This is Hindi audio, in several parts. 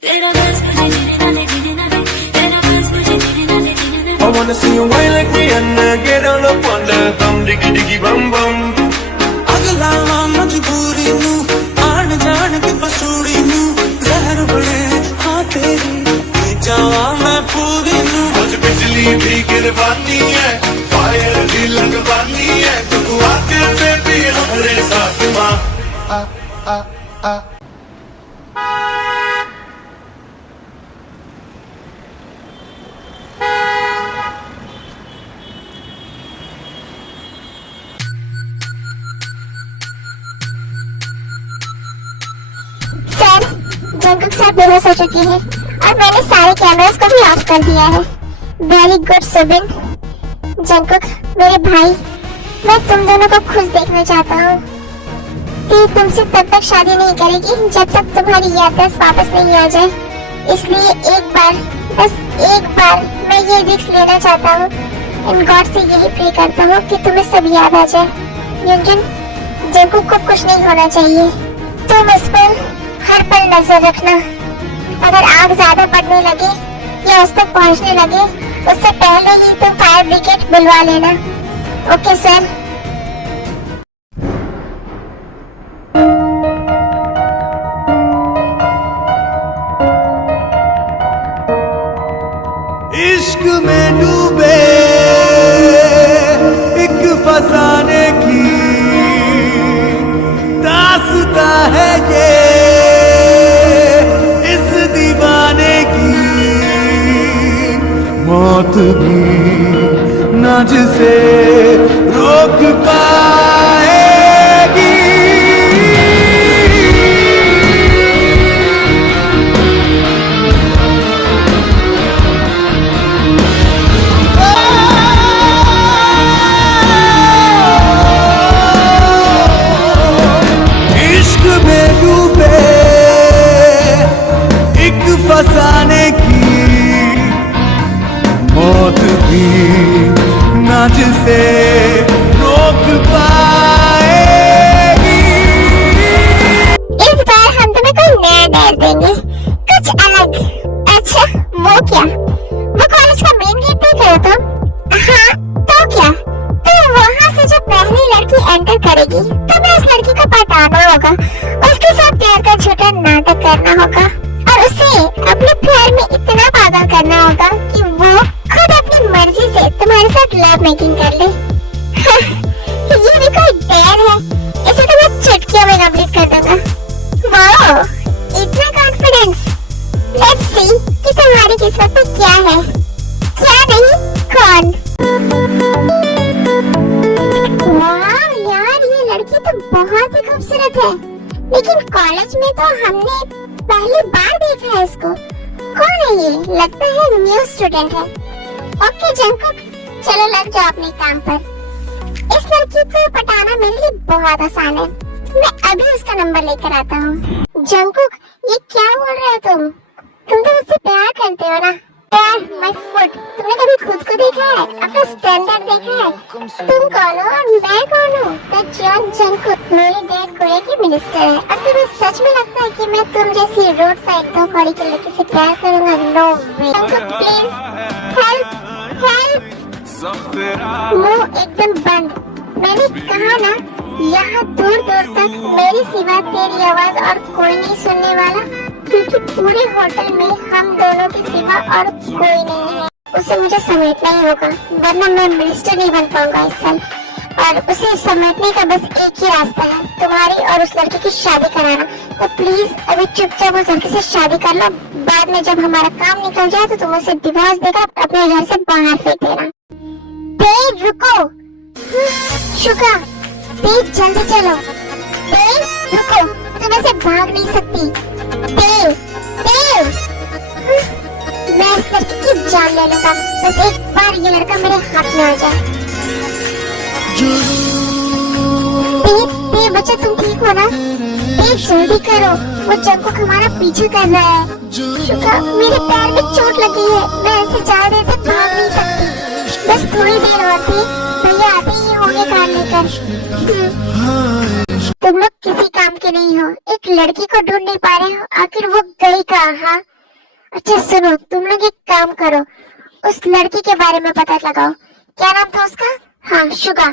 I wanna see you wine like Rihanna, get on up on the bum, diggy diggy bum bum. अगला मजबूरी नू आन जान के पसूड़ी नू जहर बने हाँ तेरी ये जावा मैं पूरी नू आज बिजली भी गिरवानी है, फायर भी लगवानी है, तू आके बेबी हमारे साथ माँ आ आ आ। सर, जंकुक साहब बेहोश हो चुकी है और मैंने सारे कैमरास को भी ऑफ कर दिया है। Very good Subin. जंकुक मेरे भाई, मैं तुम दोनों को खुश देखना चाहता हूँ। ती तुमसे तब तक शादी नहीं करेगी जब तक तुम्हारी याददाश्त वापस नहीं आ जाए। इसलिए एक बार, बस एक बार मैं ये रिस्क लेना चाहता हूँ। इन गॉड से यही प्रे करता हूँ कि तुम्हें सब याद आ जाए। यूनजन, जंकुक को कुछ नहीं होना चाहिए। तुम उस पर हर पल नजर रखना। अगर आग ज्यादा बढ़ने लगे या उस तक पहुंचने लगे, उससे पहले ही तुम फायर ब्रिगेड बुलवा लेना। Okay sir. इश्क में डूबे एक फसाने की दास्ता है ये इस दीवाने की मौत भी ना जिसे रोक पाएगी। इश्क में डूबे एक फसाने की मौत भी ना जिसे रोक पाएगी। इस बार हम तुम्हें कोई नया डर देंगे, कुछ अलग। अच्छा, वो क्या? वो कॉलेज का मेन गेट देख रहे हो तुम? हाँ, तो क्या? तो वहाँ से जो पहली लड़की एंटर करेगी, तुम्हें उस लड़की को पटाना होगा, उसके साथ प्यार का झूठा नाटक करना होगा और उसे अपने प्यार में इतना पागल करना होगा कि वो खुद अपनी मर्जी से तुम्हारे साथ लव मेकिंग कर ले। ये भी कोई डर है? इसे तो मैं चुटकियों में कंप्लीट कर दूंगा। वाओ, इतना कॉन्फिडेंस। लेट्स सी कि तुम्हारी किस्मत में क्या है, क्या नहीं, कौन। वाह यार, ये लड़की तो बहुत ही खूबसूरत है, लेकिन कॉलेज में तो हमने पहली बार देखा है इसको। कौन है ये? लगता है न्यू स्टूडेंट है। ओके जंकुक, चलो लग जाओ अपने काम पर। इस लड़की को पटाना मेरे लिए बहुत आसान है। मैं अभी उसका नंबर लेकर आता हूँ। जंकुक, ये क्या बोल रहे हो तुम? तुम तो मुझसे प्यार करते हो ना? प्यार, माय फुट। तुमने कभी खुद को देखा है? अपना स्टैंडर्ड देखा है? तुम कौन हो और मैं कौन हूँ? That's John Jungkook. मेरे डैड गोवा के मिनिस्टर है और तुम्हें सच में लगता है कि मैं तुम जैसी रोड साइड दो कौड़ी की लड़की से प्यार करूंगा? No way. Jungkook please help, help. मुंह एकदम बंद। मैंने कहा ना, यहाँ दूर दूर तक मेरी सिवा तेरी आवाज और कोई नहीं सुनने वाला, क्योंकि पूरे होटल में हम दोनों की सिवा और कोई नहीं है। उसे मुझे समेटना ही होगा, वरना मैं मिनिस्टर नहीं बन पाऊंगा इस साल। और उसे समेटने का बस एक ही रास्ता है, तुम्हारी और उस लड़की की शादी कराना। तो प्लीज अभी चुपचाप उस लड़की से शादी कर लो। बाद में जब हमारा काम निकल जाए तो तुम उसे डिवोर्स देकर अपने घर से बाहर फेंक देना। देव रुको, शुगा, देव जल्दी चलो। देव रुको, तुम ऐसे भाग नहीं सकती। देव, देव, मैं इस लड़की की जान ले लूंगा, बस एक बार ये लड़का मेरे हाथ में आ जाए। देव, देव बच्चा, तुम ठीक हो ना? देव जल्दी करो, वो जंकुक हमारा पीछा कर रहा है। शुगा, मेरे पैर में चोट लगी है, मैं ऐसे ज्यादा देर तक भाग नहीं सकती। बस थोड़ी देर और थी, भैया आते ही होंगे कार लेकर। तुम लोग किसी काम के नहीं हो, एक लड़की को ढूंढ नहीं पा रहे हो, आखिर वो गई कहाँ? हाँ? अच्छा सुनो, तुम लोग एक काम करो, उस लड़की के बारे में पता लगाओ। क्या नाम था उसका? हाँ, शुगा।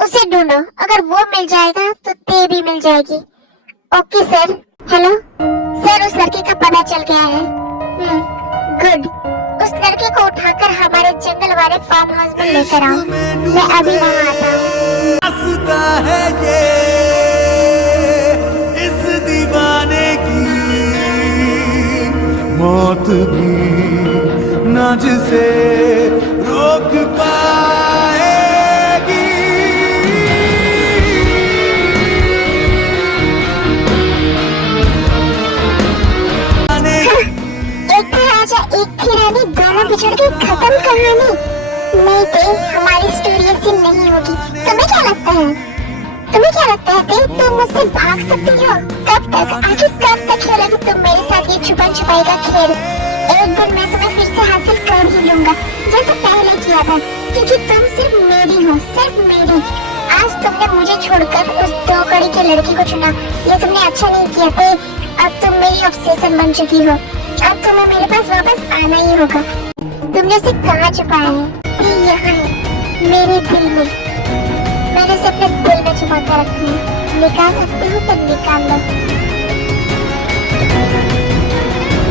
उसे ढूंढो, अगर वो मिल जाएगा तो ते भी मिल जाएगी। Okay sir. हेलो सर, उस लड़के का पता चल गया है। गुड। उस लड़के को उठाकर हमारे जंगल वाले फार्म हाउस में लेकर आओ। मैं अभी वहाँ आता हूँ। हंसता है ये इस दीवाने की मौत भी ना जिसे रोक पाएगी। एक था राजा एक थी रानी, दोनों बिछड़ के खत्म कहानी। नहीं ते, हमारी स्टोरी ऐसी नहीं होगी। तुम्हें क्या लगता है? ते, तुम मुझसे भाग सकती हो? कब तक? आखिर कब तक खेलोगी तुम मेरे साथ ये छुपन छुपाई का खेल? एक दिन मैं तुम्हें फिर से हासिल कर ही लूंगा, जैसे पहले किया था, क्योंकि तुम सिर्फ मेरी हो, सिर्फ मेरी। आज तुमने मुझे छोड़कर उस 2 कड़ी के लड़की को चुना, ये तुमने अच्छा नहीं किया ते। अब तुम मेरी ऑब्सेशन बन चुकी हो, अब तुम्हें मेरे पास वापस आना ही होगा। तुमने उसे कहाँ छुपाया है? ये यहाँ है, मेरे दिल में। मैंने उसे अपने दिल में छुपा कर रखा है। निकाल सकते हो तो निकाल लो।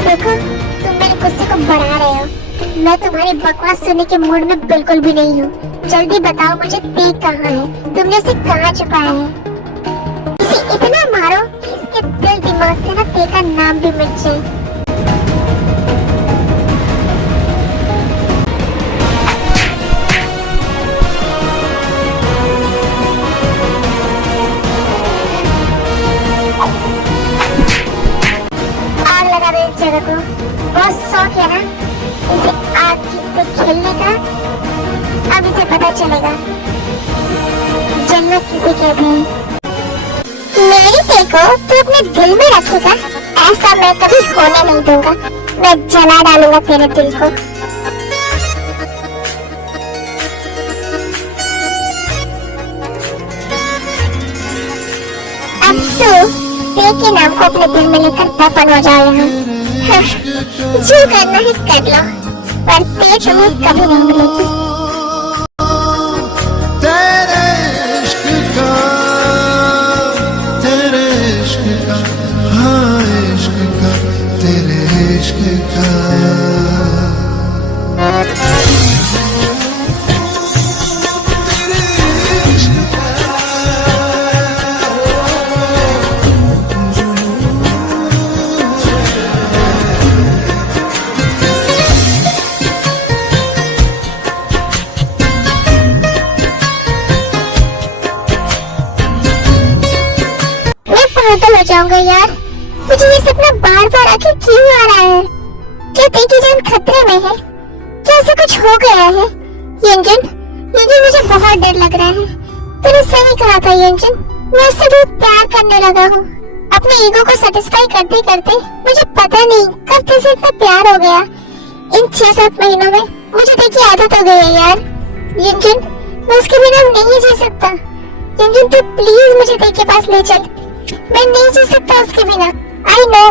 देखो, तुम मेरे गुस्से को बढ़ा रहे हो। मैं तुम्हारी बकवास सुनने के मूड में बिल्कुल भी नहीं हूँ। जल्दी बताओ मुझे ते कहाँ है? तुमने उसे कहाँ छुपाया है? इसे इतना मारो कि इसके दिल दिमाग से ना ते का नाम भी मिट जाए। आग लगा दे इस जगह को। बहुत शौक है ना इसे आग से खेलने का? अब इसे पता चलेगा जन्नत किसे कहते हैं। मेरी ते को तू अपने दिल में रखेगा? ऐसा मैं कभी होने नहीं दूंगा। मैं जला डालूंगा तेरे दिल को। अब तू ते के नाम को अपने दिल में लेकर दफन हो जाओ यहाँ। जो करना है कर लो, पर ते तुम्हें कभी नहीं मिलेगी। पागल हो जाऊंगा यार, मुझे ये सपना बार बार आखिर क्यों आ रहा है? क्या ते की जान खतरे में है? क्या ऐसा कुछ हो गया है? यंजन मुझे बहुत डर लग रहा है। तूने सही कहा था यंजन, मैं उससे बहुत प्यार करने लगा हूँ। अपने ईगो को सेटिस्फाई करते करते मुझे पता नहीं कब तुझसे इतना प्यार हो गया। इन 6-7 महीनों में मुझे देखी आदत हो गई है यार। यंजन, मैं उसके बिना नहीं जी सकता। यंजन, तू प्लीज मुझे ते के पास ले चल। मैं नहीं जी सकता उसके बिना। आई नो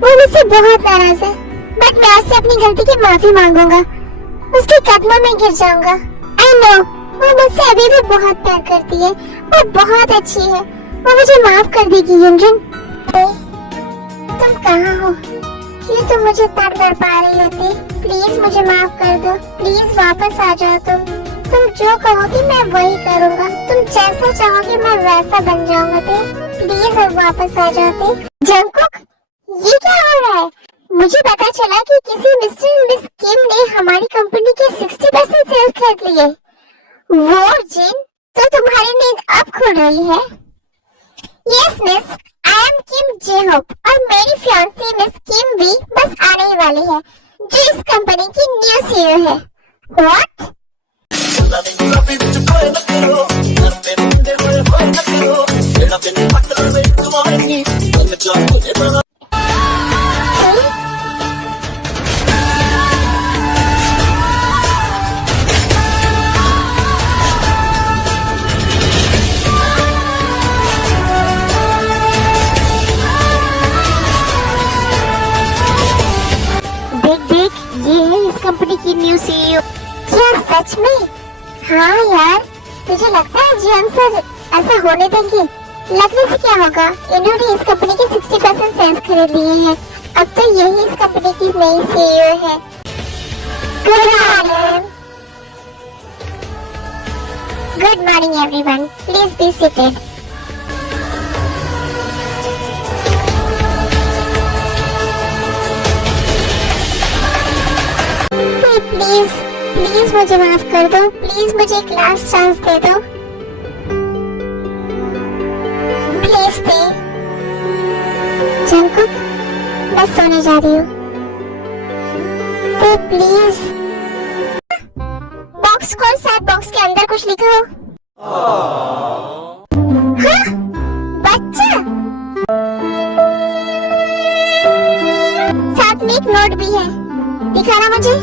वो मुझसे बहुत नाराज है, बट मैं उससे अपनी गलती की माफी मांगूंगा, उसके कदमों में गिर जाऊंगा। आई नो वो मुझसे अभी भी बहुत प्यार करती है, वो बहुत अच्छी है, वो मुझे माफ कर देगी। यंजन, तुम कहाँ हो? क्यों तुम मुझे तड़ कर पा रही होती? प्लीज मुझे माफ कर दो, प्लीज वापस आ जाओ। तुम जो कहोगी मैं वही करूँगा, तुम जैसा चाहोगे मैं वैसा बन जाऊंगा। प्लीज अब वापस आ जाते। जंगकुक, ये क्या हो रहा है? मुझे पता चला कि किसी मिस्टर मिस किम ने हमारी कंपनी के 60% शेयर खरीद लिए। वो जिन, तो तुम्हारी नींद अब खुल रही है। यस मिस, आई एम किम जेहोक और मेरी फियांसी मिस किम भी बस आने ही वाली है, जो इस कंपनी की न्यू सीईओ है। व्हाट? कंपनी की न्यू सीईओ। क्या सच में? हाँ यार, तुझे लगता है जीएम सर ऐसा होने देंगे? लगने से क्या होगा, इन्होंने इस कंपनी के 60% शेयर्स खरीद लिए हैं। अब तो यही इस कंपनी की नई सीईओ है। Good morning everyone, please be seated. Please please मुझे माफ कर दो, प्लीज मुझे एक लास्ट चांस दे दो, प्लीज स्टे। जंकुक, मैं सोने जा रही हूँ, तो प्लीज। बॉक्स खोल, शायद बॉक्स के अंदर कुछ लिखा हो। हाँ? बच्चा, साथ में एक नोट भी है, दिखाना मुझे।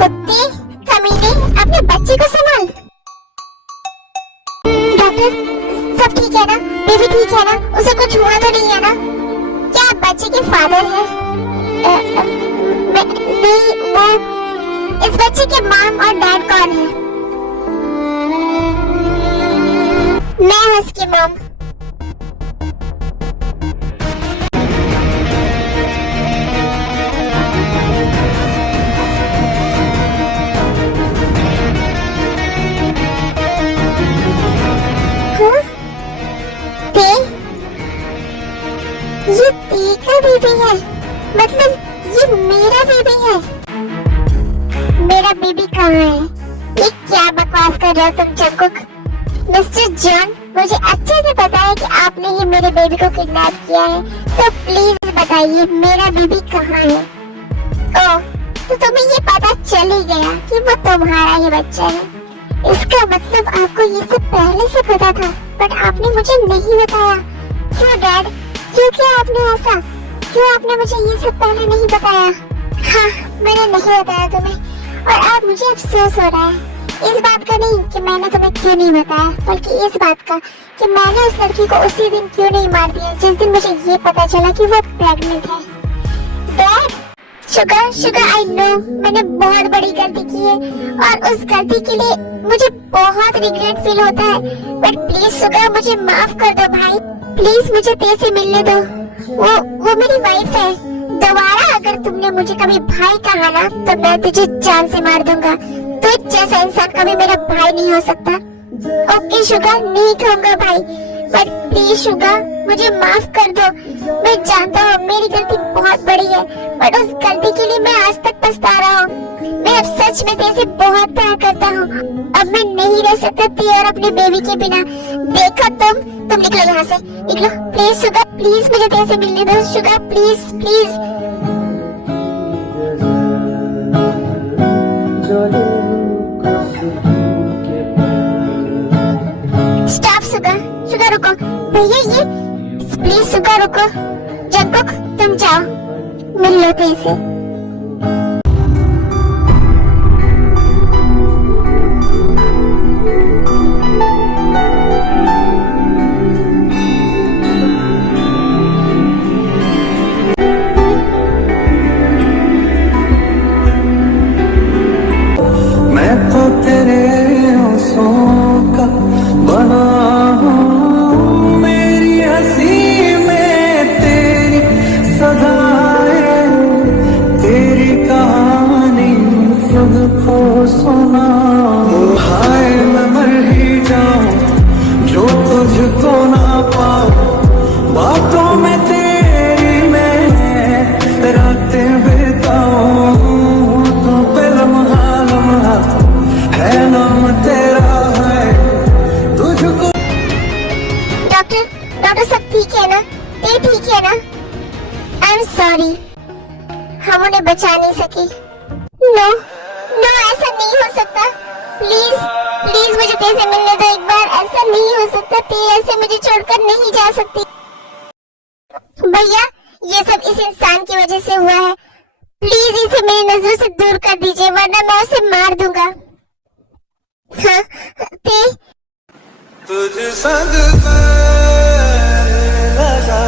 कुत्ते, कमीने, अपने बच्चे को संभाल। डॉक्टर, सब ठीक है ना? बेबी ठीक है ना? उसे कुछ हुआ तो नहीं है ना? क्या आप बच्चे के फादर हैं? नहीं, वो इस बच्चे के माम और डैड कौन है? मैं हूँ उसकी मॉम। ये ती का बेबी है, मतलब ये मेरा बेबी है। मेरा बेबी कहाँ है? ये क्या बकवास कर रहे हो तुम जंकुक? मिस्टर जॉन, मुझे अच्छे से पता है कि आपने ही मेरे बेबी को किडनैप किया है, तो प्लीज बताइए मेरा बेबी कहाँ है? ओह, तो तुम्हें ये पता चल ही गया कि वो तुम्हारा ही बच्चा है। इसका मतलब आपको ये सब पहले से पता था, बट आपने मुझे नहीं बताया। क्यों डैड, क्यों किया आपने ऐसा? क्यों आपने मुझे ये सब पहले नहीं बताया? हाँ, मैंने नहीं बताया तुम्हें, और अब मुझे अफसोस हो रहा है। इस बात का नहीं कि मैंने तुम्हें क्यों नहीं बताया, बल्कि इस बात का कि मैंने उस लड़की को उसी दिन क्यों नहीं मार दिया जिस दिन मुझे ये पता चला कि वो प्रेग्नेंट है। डैड, शुगर, आई नो मैंने बहुत बड़ी गलती की है, और उस गलती के लिए मुझे बहुत रिग्रेट फील होता है, बट प्लीज शुगर, मुझे माफ कर दो भाई। प्लीज मुझे तेरे से मिलने दो। वो मेरी वाइफ है। दोबारा अगर तुमने मुझे कभी भाई कहा ना, तो मैं तुझे जान से मार दूंगा। तुझ जैसा इंसान कभी मेरा भाई नहीं हो सकता। ओके शुगर, नहीं कहूँगा भाई, बट प्लीज शुगर, मुझे माफ कर दो। मैं जानता हूँ मेरी गलती बहुत बड़ी है, बट उस गलती के लिए मैं आज तक पछता रहा हूँ। मैं अब सच में तेरे से बहुत प्यार करता हूँ। अब मैं नहीं रह सकता तेरे और अपने बेबी के बिना। देखो तुम निकलो यहाँ से, निकलो प्लीज शुगर, प्लीज मुझे तेरे से मिलने दो sugar, please please. Stop sugar रुको भैया, ये प्लीज शुगर रुको। जंकुक, तुम जाओ, मिल लो तेरे से। डॉक्टर सब ठीक है ना? ये ठीक है ना? आई एम सॉरी, हम उन्हें बचा नहीं सके। नो, ऐसा नहीं हो सकता। प्लीज मुझे तेरे से मिलने दो एक बार। ऐसा नहीं हो सकता, तेरे ऐसे मुझे छोड़कर नहीं जा सकती। भैया, ये सब इस इंसान की वजह से हुआ है। प्लीज इसे मेरी नजरों से दूर कर दीजिए, वरना मैं उसे मार दूंगा। हाँ, तुझ संग लगा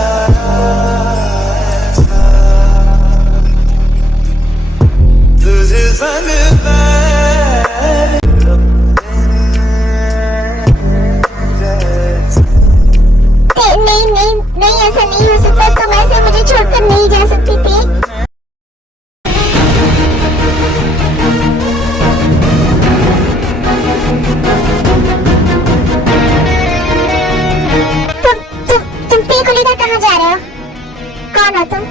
कौन हो तुम?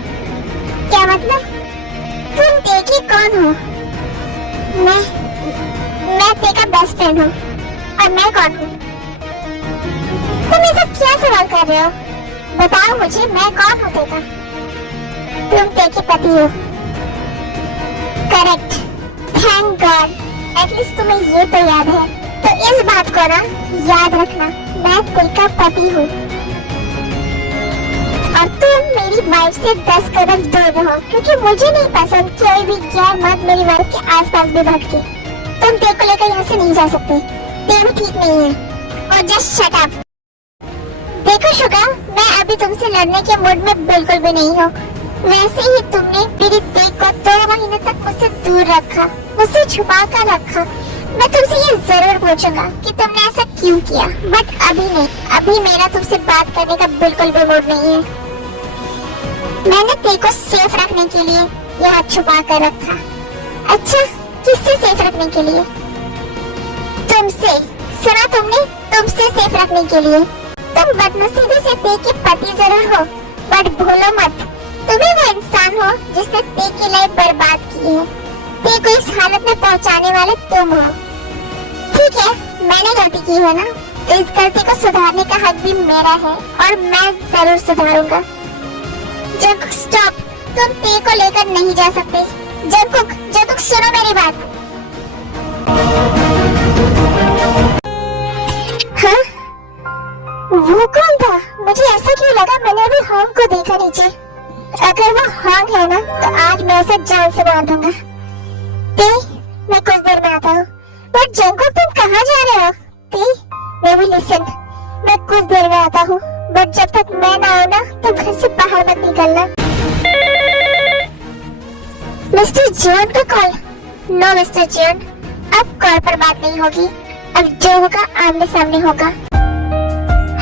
क्या मतलब? तुम देखी कौन हो? मैं तेरा बेस्ट फ्रेंड हूँ। और मैं कौन हूँ? तुम ये सब क्या सवाल कर रहे हो? बताओ मुझे, मैं कौन हूँ तेरा? तुम तेरे पति हो। करेक्ट। थैंक गॉड, एटलीस्ट तुम्हें ये तो याद है। तो इस बात को ना याद रखना, मैं तेरा पति हूँ और तुम मेरी वाइफ से 10 कदम दूर रहो, क्योंकि मुझे नहीं पसंद कोई भी गैर मर्द मेरी वाइफ के आसपास भी भटके। तुम तेरे को लेकर यहाँ से नहीं जा सकते, तेरे ठीक नहीं है। और जस्ट शट अप। देखो शुगा, मैं अभी तुमसे लड़ने के मूड में बिल्कुल भी नहीं हूँ। वैसे ही तुमने मेरी देख को 2 महीने तक मुझसे दूर रखा, मुझसे छुपा कर रखा। मैं तुमसे ये जरूर पूछूंगा कि तुमने ऐसा क्यों किया, बट अभी नहीं। अभी मेरा तुमसे बात करने का बिल्कुल भी मूड नहीं है। मैंने तेरे को सेफ रखने के लिए यहाँ छुपा कर रखा। अच्छा, किससे सेफ रखने के लिए? तुमसे। सुना तुमने? तुमसे सेफ रखने के लिए। तुम बदनसीबी से ते के पति जरूर हो, बट भूलो मत, तुम्हें वो इंसान हो जिसने ते की लाइफ बर्बाद की है। ते को इस हालत में पहुंचाने वाले तुम हो। ठीक है, मैंने गलती की है ना, तो इस गलती को सुधारने का हक भी मेरा है और मैं जरूर सुधारूंगा। जंकुक स्टॉप, तुम ते को लेकर नहीं जा सकते। जंकुक सुनो मेरी बात। हाँ? वो कौन था? मुझे ऐसा क्यों लगा मैंने अभी हॉन्ग को देखा नीचे। अगर वो हॉन्ग है ना, तो आज मैं उसे जान से मार दूंगा। ते, मैं कुछ देर में आता हूँ। पर जंकुक, तुम कहाँ जा रहे हो? ते, बेबी लिसन, मैं कुछ देर में आता हूँ, बट जब तक मैं ना आऊँ ना, तुम घर से बाहर मत निकलना। मिस्टर जॉन का कॉल? नो मिस्टर जॉन, अब कॉल पर बात नहीं होगी। अब जो होगा आमने सामने होगा।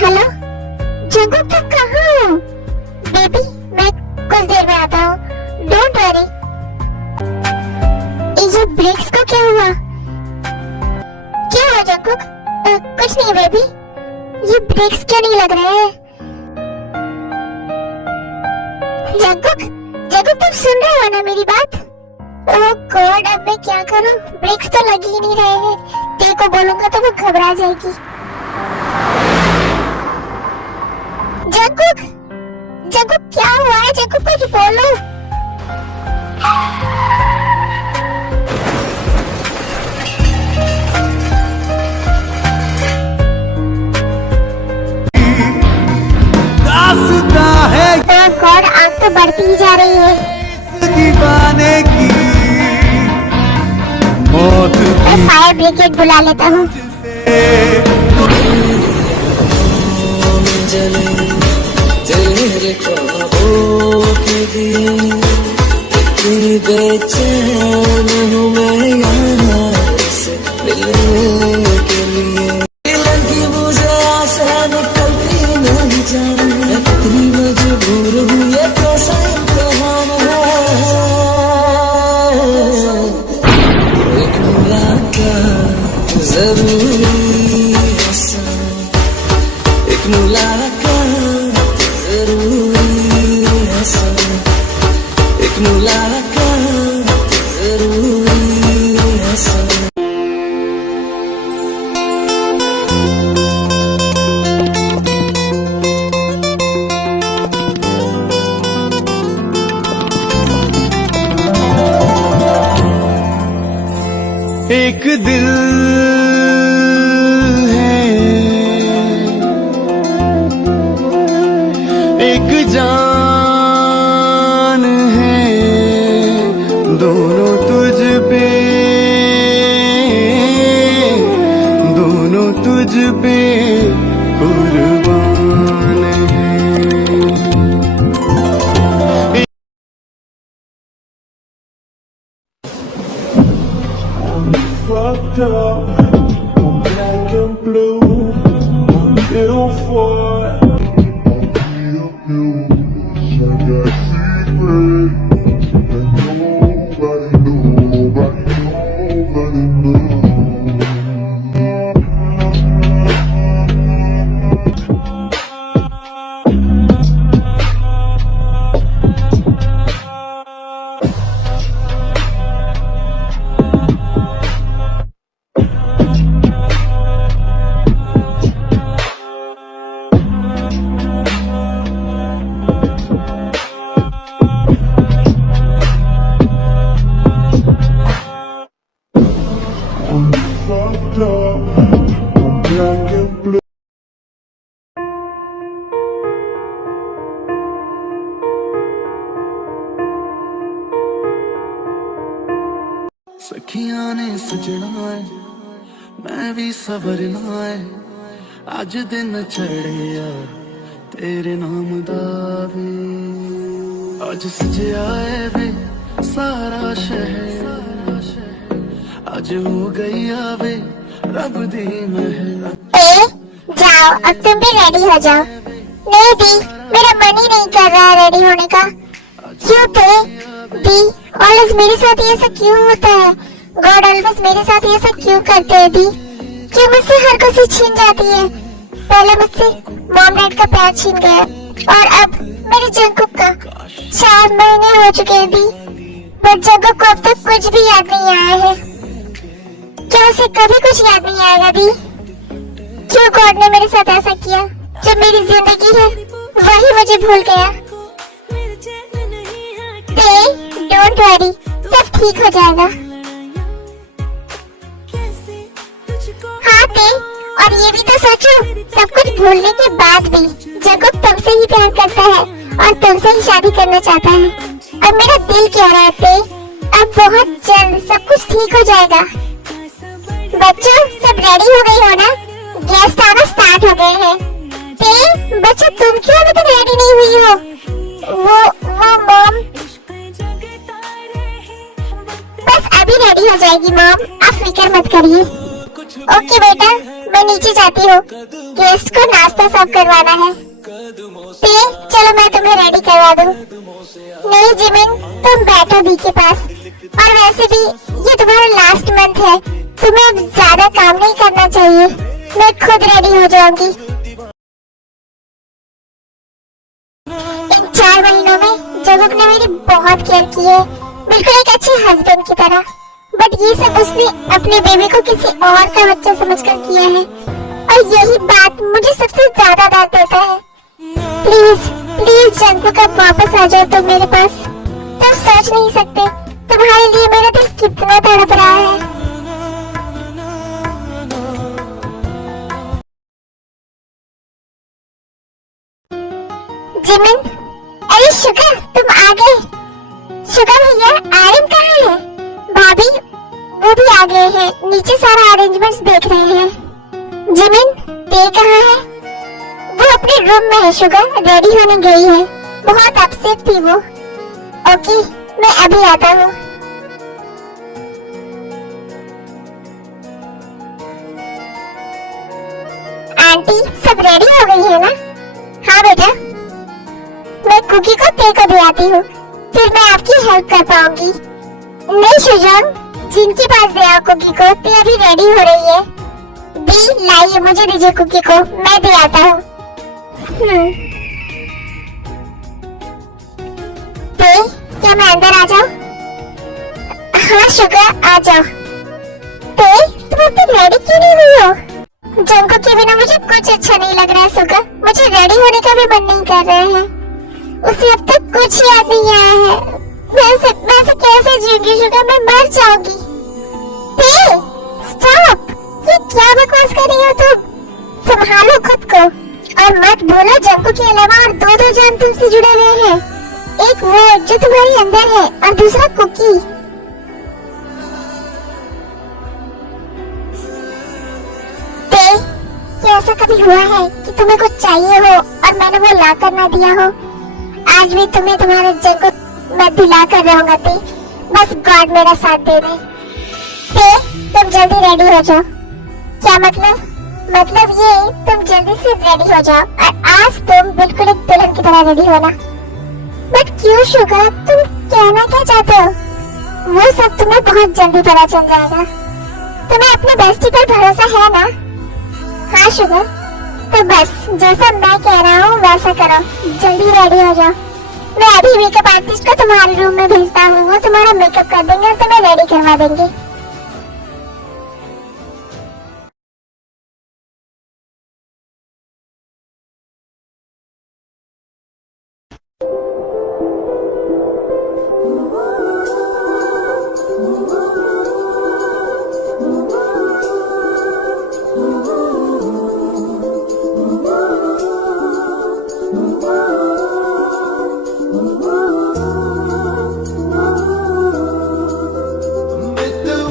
हेलो जंकुक, तुम कहाँ हो? बेबी, मैं कुछ देर में आता हूँ, डोंट वरी। ये ब्रेक्स को क्या हुआ? क्या हुआ जंकुक? कुछ नहीं बेबी, ये ब्रेक्स क्यों नहीं लग रहे हैं? जंकुक, तुम सुन रहे हो ना मेरी बात? ओह गॉड, अब मैं क्या करूं? ब्रेक्स तो लग ही नहीं रहे हैं। ते को बोलूंगा तो वो घबरा जाएगी। जंकुक, क्या हुआ है? जंकुक, कुछ बोलो। गॉड, आग तो बढ़ती ही जा रही है। दीवाने की मौत मैं फायर ब्रिगेड बुला लेता हूँ। तेरे ख्वाबों के दिए इतनी बेचैन हूँ मैं यहाँ से मिलने के लिए। लगी मुझे आशा निकलती नहीं जाने, इतनी मजबूर हूँ, ये कैसा इम्तिहान है। एक मुलाकात जरूरी है सनम, एक मुलाकात जरूरी है सनम, एक मुलाकात जरूरी है सनम। एक दिल है, एक जान है, दोनों तुझ पे कुर्बान है। Fucked up, I'm black and blue, I'm ill for it. I got secrets that nobody knows. सखियां ने सजना है मैं भी सवरना है अज दिन चढ़िया तेरे नाम दा वे अज सजया है वे सारा शहर अज हो गई आवे रब दी महल। जाओ अब तुम भी रेडी हो जाओ। नहीं दी, मेरा मन ही नहीं कर रहा है रेडी होने का। क्यों दी ऑलवेज मेरे साथ ही ऐसा क्यों होता है? गॉड ऑलवेज मेरे साथ ही ऐसा क्यों करते हैं दी? क्यों मुझसे हर खुशी छीन जाती है? पहले मुझसे मॉम डैड का प्यार छीन गया और अब मेरे जंकुक का। 4 महीने हो चुके हैं दी, पर जंकुक को अब तक कुछ भी याद नहीं आया है। क्या उसे कभी कुछ याद नहीं आएगा दी? क्यों गॉड ने मेरे साथ ऐसा किया? जो मेरी जिंदगी है वही मुझे भूल गया। डोंट वरी, सब ठीक हो जाएगा। हाँ और ये भी तो सोचो, सब कुछ भूलने के बाद भी जंकुक तुमसे ही प्यार करता है और तुमसे ही शादी करना चाहता है। और मेरा दिल कह रहा है अब बहुत जल्द सब कुछ ठीक हो जाएगा। बच्चों सब रेडी हो गई हो ना? गेस्ट आना स्टार्ट हो गए हैं। बच्चों तुम क्यों अभी तक रेडी नहीं हुई हो? वो मॉम बस अभी रेडी हो जाएगी मॉम, आप फिक्र मत करिए। ओके बेटा, मैं नीचे जाती हूँ, गेस्ट को नाश्ता सर्व करवाना है। चलो मैं तुम्हें रेडी करवा दूँ। नहीं जिमिन, तुम बैठो दी के पास। और वैसे भी ये तुम्हारा लास्ट मंथ है, तुम्हें अब ज्यादा काम नहीं करना चाहिए। मैं खुद रेडी हो जाऊंगी। इन 4 महीनों में जंकुक ने मेरी बहुत केयर की है, बिल्कुल एक अच्छे हस्बैंड की तरह। बट ये सब उसने अपने बेबी को किसी और का बच्चा समझकर किया है, और यही बात मुझे सबसे ज्यादा दर्द देता है। प्लीज जंकुक अब वापस आ जाओ तुम मेरे पास। तुम सोच नहीं सकते तुम्हारे लिए मेरा दिल कितना तड़प रहा है। जिमिन, अरे शुगर तुम आ गए। शुगर भैया, आर्यन कहाँ है? भाभी वो भी आ गए हैं, नीचे सारा अरेंजमेंट्स देख रहे हैं। जिमिन ते कहाँ है? वो अपने रूम में है शुगर, रेडी होने गई है। बहुत अपसेट थी वो। ओके मैं अभी आता हूँ। आंटी सब रेडी हो गई है ना? हाँ बेटा, मैं कुकी को ते को दे आती हूँ, फिर मैं आपकी हेल्प कर पाऊंगी। नहीं शुजोंग, जिनके पास दे आओ कुकी को, ते अभी रेडी हो रही है। दी लाइए, मुझे दीजिए कुकी को, मैं दे आता हूँ। ते क्या मैं अंदर आ जाऊँ? हाँ शुगर आ जाओ। ते तुम अब तक रेडी क्यों नहीं हुई हो? जंकुक के बिना मुझे कुछ अच्छा नहीं लग रहा है शुगर, मुझे रेडी होने का भी मन नहीं कर रहे हैं। उसे अब तक कुछ याद नहीं आया है। मैं से कैसे जीऊंगी शुगर, मैं मर जाऊंगी। स्टॉप, ये क्या बकवास कर रही हो तुम? संभालो खुद को और मत भूलो जंकुक के अलावा और 2 जान तुमसे जुड़े हुए हैं। एक वो जो तुम्हारे अंदर है और दूसरा कुकी। क्या ऐसा कभी हुआ है कि तुम्हें कुछ चाहिए हो और मैंने वो ला कर ना दिया हो? आज भी तुम्हें तुम्हारे जंकुक मैं दिला कर रहूंगा ते, बस गॉड मेरा साथ दे दे। तुम जल्दी रेडी हो जाओ। क्या मतलब? मतलब ये तुम जल्दी से रेडी हो जाओ और आज तुम बिल्कुल एक दुल्हन की तरह रेडी होना। बट क्यों शुगर, तुम कहना क्या चाहते हो? वो सब तुम्हें बहुत जल्दी पता चल जाएगा। तुम्हें अपने बेस्टी पर भरोसा है ना? हाँ शुगर, तो बस जैसा मैं कह रहा हूँ वैसा करो, जल्दी रेडी हो जाओ। मैं अभी मेकअप आर्टिस्ट को तुम्हारे रूम में भेजता हूँ, वो तुम्हारा मेकअप कर देंगे और तुम्हें रेडी करवा देंगे। with the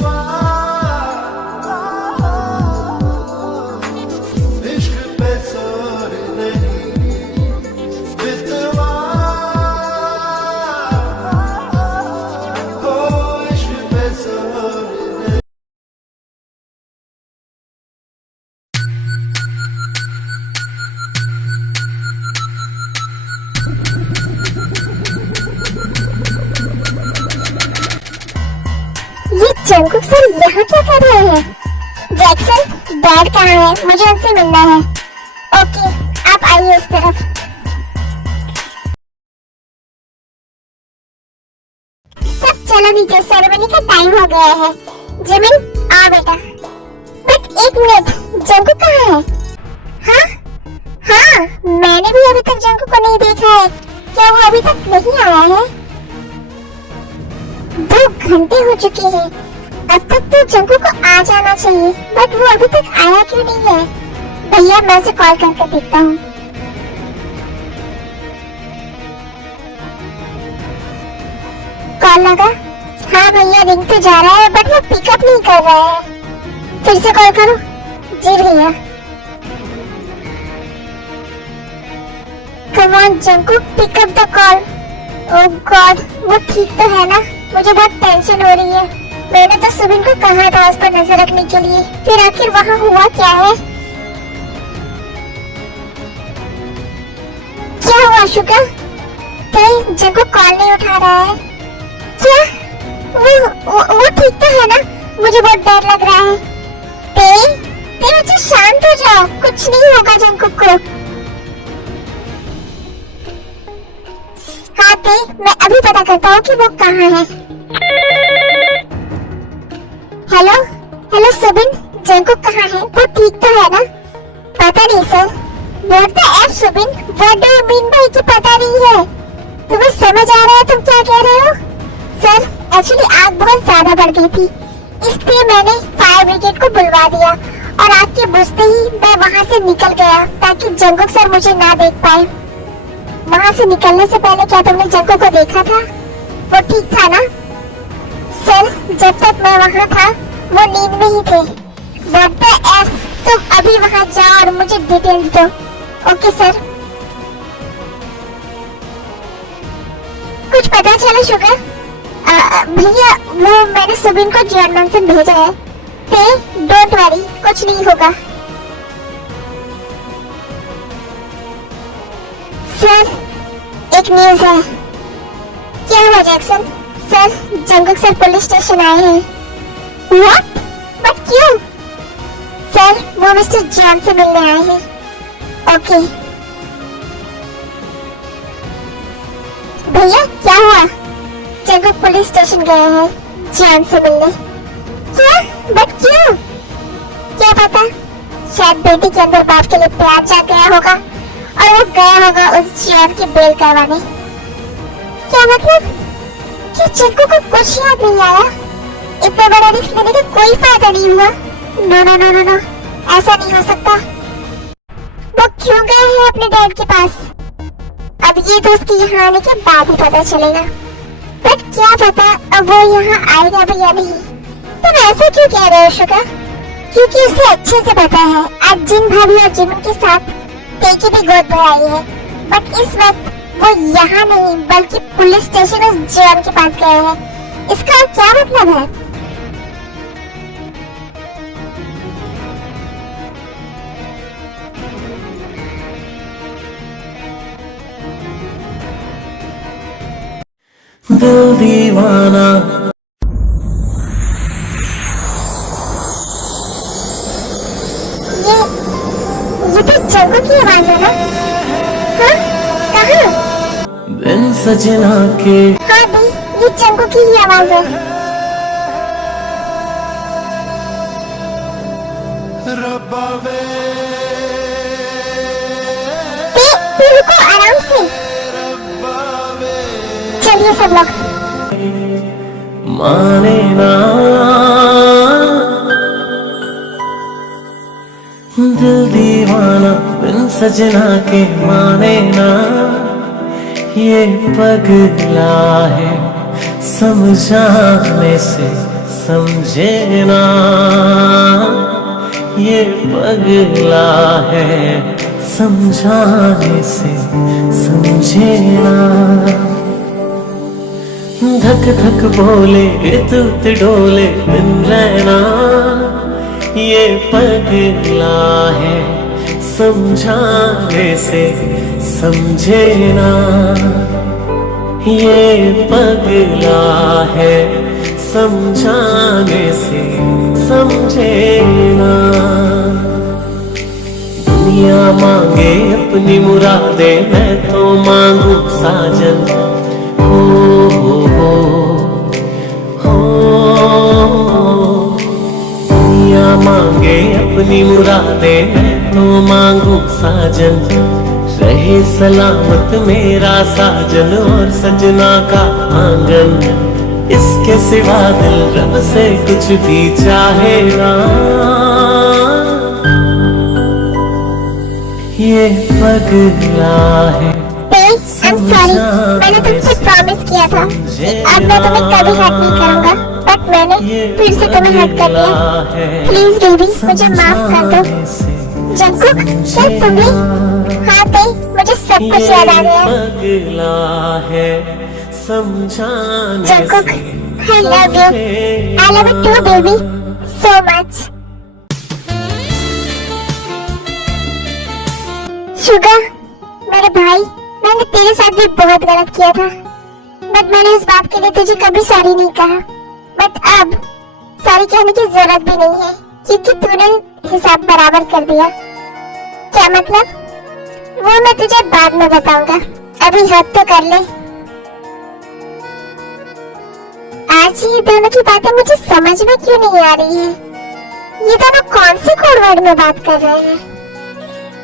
जंगकुक सर यहाँ क्या कर रहे हैं? जैक्सन, डैड कहाँ है? मुझे उनसे मिलना है। ओके, आप आइए इस तरफ। सब चलो नीचे, सेरेमनी का टाइम हो गया है। जिमिन, आ बेटा। बट एक मिनट, जंगकुक कहाँ है? हाँ हाँ, मैंने भी अभी तक जंगकुक को नहीं देखा है। क्या वो अभी तक नहीं आया है? 2 घंटे हो चुके हैं। अब तक तो जंगकुक को आ जाना चाहिए, बट वो अभी तक आया क्यों नहीं है? भैया, मैं उसे कॉल करके देखता हूँ। कॉल लगा? हाँ भैया, रिंग तो जा रहा है, बट वो पिकअप नहीं कर रहा है। फिर से कॉल करो। जी भैया। Come on Jungkook, pick up the call. Oh god, वो ठीक तो है ना? मुझे बहुत टेंशन हो रही है। मैंने तो सुबिन को कहा था उस पर नजर रखने के लिए, फिर आखिर वहाँ हुआ क्या है? क्या हुआ शुगर? कहीं जंगकुक कॉल नहीं उठा रहा है क्या? वो ठीक तो है ना? मुझे बहुत डर लग रहा है। ते मुझे शांत हो जाओ, कुछ नहीं होगा जंगकुक को। हाँ ते, मैं अभी पता करता हूँ कि वो कहाँ है। हेलो हेलो सुबिन, जंगकुक कहाँ है? वो ठीक तो है ना? पता नहीं sir. What the F Subin? What do you mean by कि पता नहीं है? तुम्हें समझ आ रहा है तुम क्या कह रहे हो? सर, एक्चुअली आग बहुत ज्यादा बढ़ गई थी, इसलिए मैंने फायर ब्रिगेड को बुलवा दिया और आग के बुझते ही मैं वहाँ से निकल गया ताकि जंगकुक सर मुझे ना देख पाए। वहाँ से निकलने से पहले क्या तुमने जंगकुक को देखा था? वो ठीक था ना? सर, जब तक मैं वहाँ था वो नींद में ही थे। What the F? तुम अभी वहाँ जाओ और मुझे डिटेल्स दो। Okay sir. कुछ पता चला शुगर? भैया, वो मैंने सुबिन को जॉन मैंसन भेजा है। डोंट वरी, कुछ नहीं होगा। सर, एक न्यूज़ है। क्या हुआ Jackson? Sir, Jungkook sir police station आए हैं। व्हाट? बट क्यों? सर, वो मिस्टर जॉन से मिलने आए हैं। ओके। भैया, क्या हुआ? जंगकुक पुलिस स्टेशन गए हैं जॉन से मिलने। क्या? बट क्यों? क्या पता, शायद बेटी के अंदर बाप के लिए प्यार जाग गया होगा और वो गया होगा उस जॉन की बेल करवाने। क्या मतलब? क्या जंगकुक को कुछ याद नहीं आया? इतना बड़ा रिस्क लेने का कोई फायदा नहीं हुआ। No no no no no, ऐसा नहीं हो सकता। वो क्यों गए हैं अपने डैड के पास? अब ये तो उसके यहाँ आने के बाद ही पता चलेगा। बट क्या पता अब वो यहाँ आएगा भी या नहीं। तुम ऐसा क्यों कह रहे हो शुगर? क्योंकि उसे अच्छे से पता है आज जिन भाभी और जिमिन के साथ तेकी भी गोद भर आई है। बट इस वक्त वो यहाँ नहीं बल्कि पुलिस स्टेशन उस जॉन के पास गए हैं। इसका क्या मतलब है? दिल दीवाना। ये तो जंगकुक की आवाज है ना? हाँ? कहाँ? बिन सजना के। हाँ दी, ये जंगकुक की ही आवाज है। रब्बा वे रुको, आराम से। चलिए सब लोग। माने ना दिल दीवाना, बिन सजना के माने ना। ये पगला है समझाने से समझे ना। ये पगला है समझाने से समझे ना। धक धक बोले तुत डोले दिन रहना। ये पगला है समझाने से समझे ना। ये पगला है समझाने से समझे ना। दुनिया मांगे अपनी मुरादे, मैं तो मांगू साजन। हो दुनिया मांगे अपनी मुरादे, मैं तो मांगू साजन। रहे सलामत मेरा साजन और सजना का आंगन। इसके सिवा दिल रब से कुछ भी चाहेगा। ये पगला है। I'm sorry, मैंने तुमसे प्रॉमिस किया था कि अब मैं तुम्हें कभी हर्ट नहीं करूंगा, बट मैंने फिर से तुम्हें हर्ट कर दिया। प्लीज बेबी, मुझे माफ कर दो। जंकुक, क्या तुम्हें हाथ दे, मुझे सब कुछ याद आ गया। Jungkook, I love you. I love you too, baby. So much. Sugar, मेरे भाई, मैंने तेरे साथ भी बहुत गलत किया था, बट मैंने इस बात के लिए तुझे कभी सॉरी नहीं कहा। बट अब सॉरी कहने की जरूरत भी नहीं है, क्योंकि तूने हिसाब बराबर कर दिया। क्या मतलब? वो मैं तुझे बाद में बताऊंगा, अभी हद तो कर ले। आज ये दोनों की बातें मुझे समझ में क्यों नहीं आ रही है? ये दोनों कौन से कोड वर्ड में बात कर रहे हैं?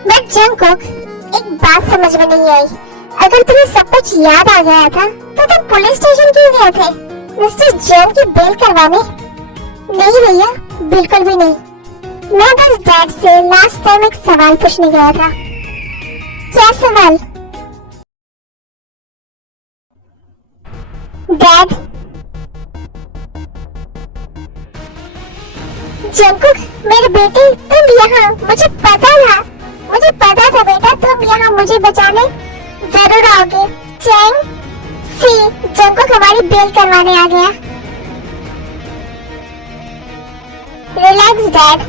बट जंकुक, एक बात समझ में नहीं आई। अगर तुम्हें सब कुछ याद आ गया था तो तुम पुलिस स्टेशन क्यों गए थे? मिस्टर जैन की बेल करवाने? नहीं भैया, बिल्कुल भी नहीं। मैं बस डैड से लास्ट टाइम एक सवाल पूछने गया था। क्या सवाल? डैड, जंकुक, मेरे बेटे, तुम यहाँ, मुझे पता था बेटा, तुम यहाँ मुझे बचाने जरूर आओगे। चैंग सी, जंकुक हमारी बेल करवाने आ गया। रिलैक्स डैड,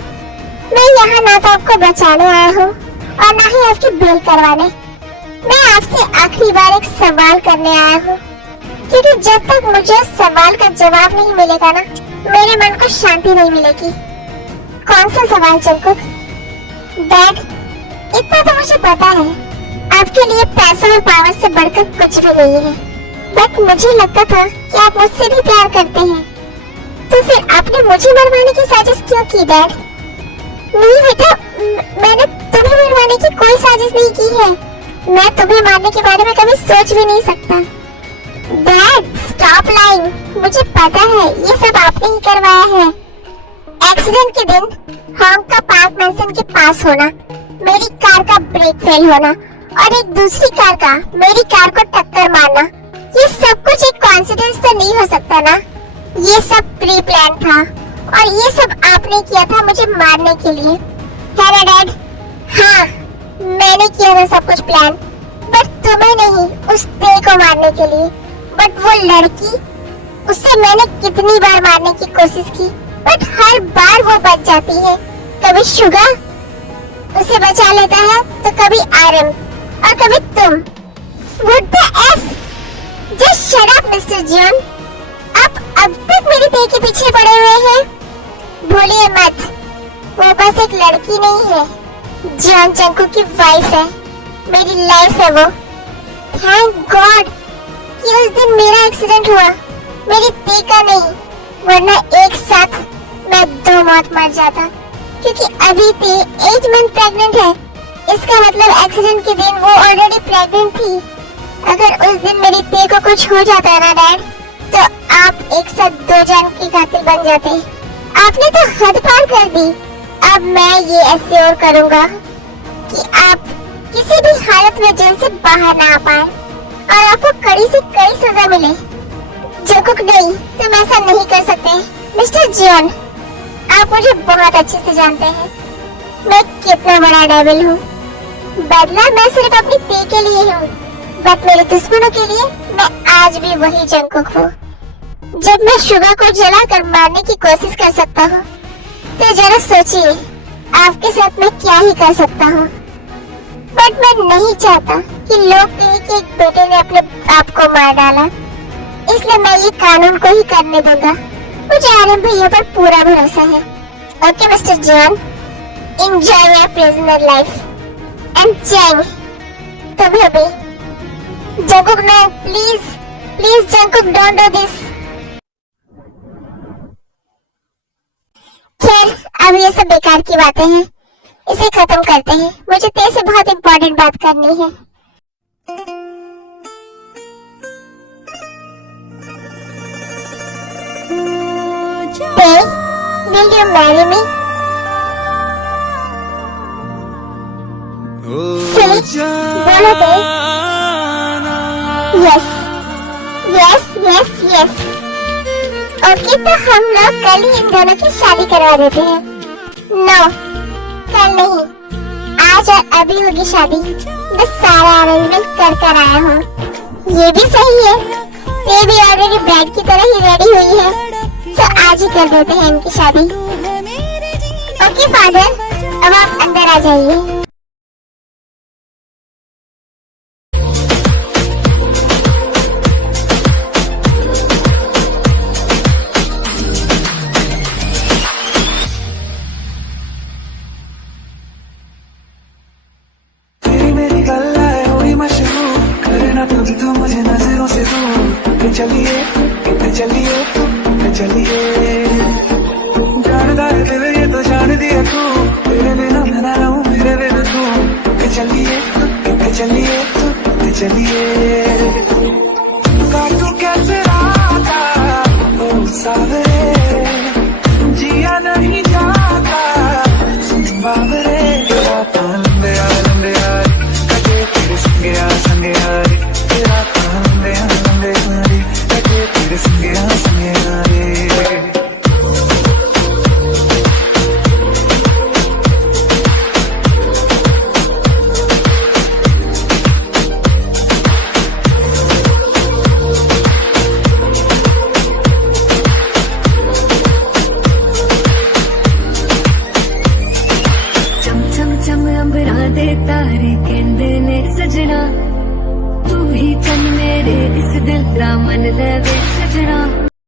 मैं यहाँ ना तो आपको बचाने आया हूँ और ना ही आपकी बेल करवाने। मैं आपसे आखिरी बार एक सवाल करने आया हूँ, क्योंकि जब तक मुझे सवाल का जवाब नहीं मिलेगा ना, मेरे मन को शांति नहीं मिलेगी। कौन सा सवाल जंकुक? डैड, इतना तो मुझे पता है, आपके लिए पैसा और पावर से बढ़कर कुछ भी नहीं है, बट मुझे लगता था कि आप मुझसे भी प्यार करते हैं, तो फिर आपने मुझे मरवाने की साजिश क्यों की डैड? नहीं बेटा, मैंने तुम्हें मरवाने की कोई साजिश नहीं की है। मैं तुम्हें मारने के बारे में कभी सोच भी नहीं सकता। डैड, स्टॉप लाइंग, मुझे पता है ये सब आपने ही करवाया है। एक्सीडेंट के दिन हॉन्ग का पार्क मैंसन के पास होना, मेरी कार का ब्रेक फेल होना और एक दूसरी कार का मेरी कार को टक्कर मारना, ये सब कुछ एक कोइंसिडेंस तो नहीं हो सकता ना? ये सब प्री प्लान था और ये सब आपने किया था मुझे मारने के लिए, है ना डैड? हाँ, मैंने किया था सब कुछ प्लान, बट तुम्हें नहीं, उस ते को मारने के लिए। बट वो लड़की, उससे मैंने कितनी बार मारने की कोशिश की, बट हर बार वो बच जाती है। कभी शुगर उसे बचा लेता है, तो कभी आरम और कभी तुम। What the F? Just shut up, Mr. John. आप अब तक मेरे ते के पीछे पड़े हुए हैं। भूलिए मत, वो बस एक लड़की नहीं है, जॉन जंकुक की वाइफ है, मेरी लाइफ है वो। थैंक गॉड कि उस दिन मेरा एक्सीडेंट हुआ, मेरी ते का नहीं, वरना एक साथ मैं 2 मौत मर जाता। क्योंकि अभी ते 8 मंथ प्रेग्नेंट है, इसका मतलब एक्सीडेंट के दिन वो ऑलरेडी प्रेग्नेंट थी। अगर उस दिन मेरी ते को कुछ हो जाता ना डैड, तो आप एक साथ 2 जान की कातिल बन जाते। आपने तो हद पार कर दी। अब मैं ये एश्योर करूंगा कि आप किसी भी हालत में जेल से बाहर ना आ पाए और आपको कड़ी से कड़ी सजा मिले। जंकुक, नहीं, तुम ऐसा नहीं कर सकते। मिस्टर जॉन, आप मुझे बहुत अच्छे से जानते हैं मैं कितना बड़ा डेविल हूँ। बदला मैं सिर्फ अपनी ते के लिए हूँ, बट मेरे दुश्मनों के लिए मैं आज भी वही जंकुक हूँ। जब मैं शुगर को जलाकर मारने की कोशिश कर सकता हूँ, तो जरा सोचिए आपके साथ मैं क्या ही कर सकता हूँ। बट मैं नहीं चाहता कि लोग कहें कि एक बेटे ने अपने बाप को मार डाला, इसलिए मैं ये कानून को ही करने दूंगा मुझे आर्यन भैया पर पूरा भरोसा है। Okay mister John, enjoy your prisoner life and Chang, तुम्हें भी। Jungkook no, please please Jungkook don't do this. खैर अब ये सब बेकार की बातें हैं, इसे खत्म करते हैं। मुझे तेरे से बहुत इम्पोर्टेंट बात करनी है। ते, will you marry me? Say, बोलो ते। Yes, yes, yes, yes. Okay तो हम लोग कल ही इन दोनों की शादी करवा देते हैं। नो, कल नहीं, आज और अभी होगी शादी। मैं सारा अरेंजमेंट कर आया हूँ। ये भी सही है, ये भी ऑलरेडी ब्राइड की तरह ही रेडी हुई है, तो आज ही कर देते हैं इनकी शादी। ओके फादर, अब आप अंदर आ जाइए। मुझे नजरों से दूर चलिए, चलिए जानदा है दिल ये तो जान दिया तू, तेरे बिना मैं ना रहूं, मेरे बिना तू। चलिए, चलिए, चलिए